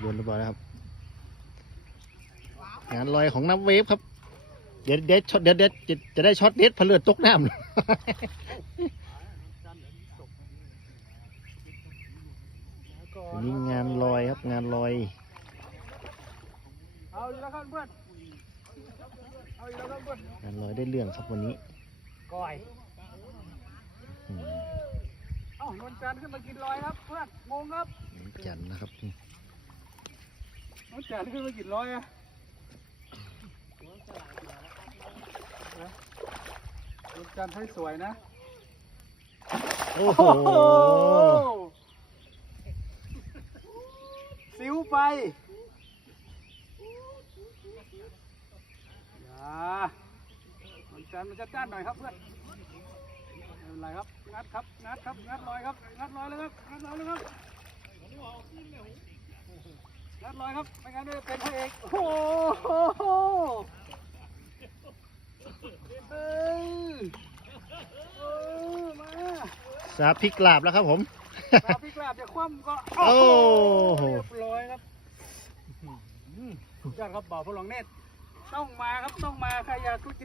โยนเรียบร้อยแล้วครับ งานลอยของน้ำเวฟครับ เดี๋ยวเด็ดช็อตเดี๋ยวเด็ดจะจะได้ช็อตเด็ดผลือตกน้ำวันนี้งานลอยครับงานลอยเอาอยู่แล้วครับเพื่อนเอาอยู่แล้วครับเพื่อนงานลอยได้เรื่องครับวันนี้ก้อยอืมเอ้านวลจันทร์ขึ้นมากินลอยครับเพื่อนงงครับจันทร์นะครับ นวลจันทร์ขึ้นมากินลอยอะนวลจันทร์ให้สวยนะ โอ้โหสิวไปอย่านวลจันทร์มันจะจ้านหน่อยครับเพื่อนไม่เป็นไรครับ งัดครับ งัดครับ งัดลอยครับ งัดลอยเลยครับ งัดลอยเลยครับ นัดลอยครับ ไม่งั้นไม่ได้เป็นพระเอกโอ้โหเอ้ยเออมาสาพริกลาบแล้วครับผม ตาพี่กราบจะคว่ำก็โอ้โห เรียบร้อยครับอื้อหือสุดยอดครับบ่าวพลองเนตรต้องมาครับต้องมาใครอยากรู้